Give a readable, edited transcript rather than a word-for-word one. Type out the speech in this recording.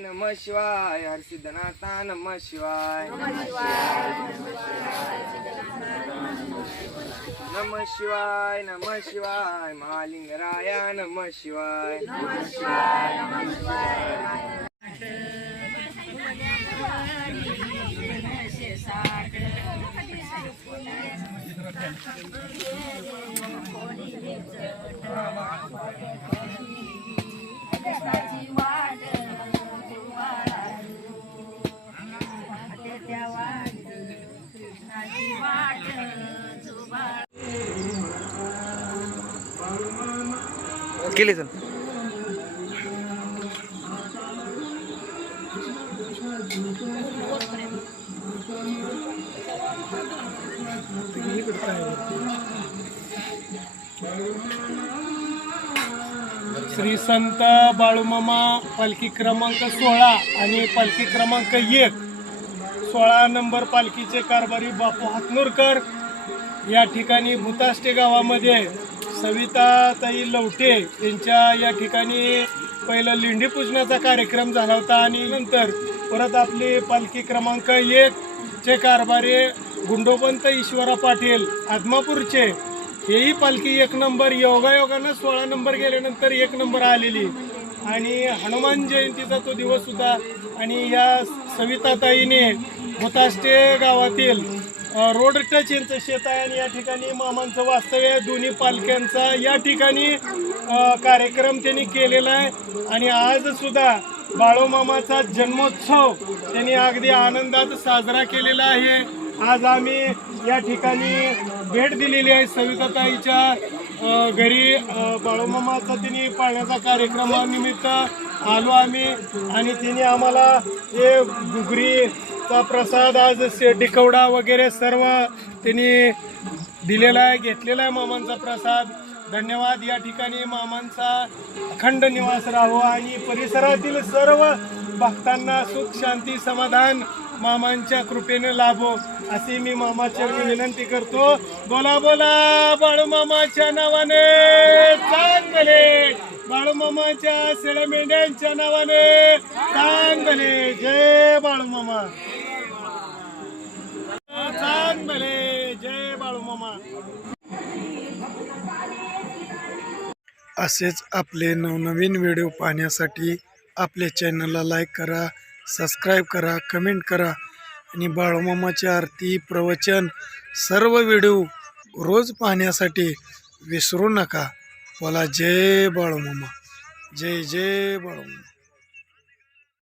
नमः शिवाय हरसिद्धनाथा नमः शिवाय नमः शिवाय महालिंगराया नमः शिवाय केले चल श्री संत बाळूमामा पालखी क्रमांक 16 आणि पालखी क्रमांक 1 16 नंबर पालखीचे कारभारी बापू हातनूरकर या ठिकाणी भुताष्टे गावामध्ये सविताताई लवटे यांच्या या ठिकाणी पहिलं लिंडी पूजनाचा कार्यक्रम झाला होता आणि नंतर परत आपली पालखी क्रमांक 1 चे कारभारी गुंडोपंत ईश्वरा पाटील आदमापूरचे हेही पालखी 1 नंबर योगायोगानं 16 नंबर गेल्यानंतर 1 नंबर आलेली आणि हनुमान जयंतीचा तो दिवस सुद्धा आणि या सविताताईने भुताष्टे गावातील रोड टच यांचं शेत आहे आणि या ठिकाणी मामांचं वास्तव्य दोन्ही पालख्यांचा या ठिकाणी कार्यक्रम त्यांनी केलेला आहे आणि आज सुद्धा बाळूमामाचा जन्मोत्सव त्यांनी अगदी आनंदात साजरा केलेला आहे। आज आम्ही या ठिकाणी भेट दिलेली आहे सविताताईच्या घरी बाळूमामाचा त्यांनी पाळण्याचा कार्यक्रमानिमित्त आलो आम्ही आणि त्यांनी आम्हाला हे घुगरीचा प्रसाद आज डिकवडा वगैरे सर्व त्यांनी दिलेला आहे घेतलेला आहे मामांचा प्रसाद। धन्यवाद। या ठिकाणी मामांचा अखंड निवास राहावा आणि परिसरातील सर्व भक्तांना सुख शांती समाधान मामांच्या कृपेने लाभो अशी मी मामाच्या विनंती करतो। बोला बोला बाळूमामाच्या नावाने चांगले, बाळूमामाच्या शेळ्या मेंढ्यांच्या नावाने चांगले। जय बाळूमामा, चांगले, जय बाळूमामा। असेच आपले नवनवीन व्हिडिओ पाहण्यासाठी आपल्या चॅनलला लाईक करा, सबस्क्राईब करा, कमेंट करा आणि बाळूमामाची आरती प्रवचन सर्व व्हिडिओ रोज पाहण्यासाठी विसरू नका। बोला जय बाळूमामा, जय जय बाळूमामा।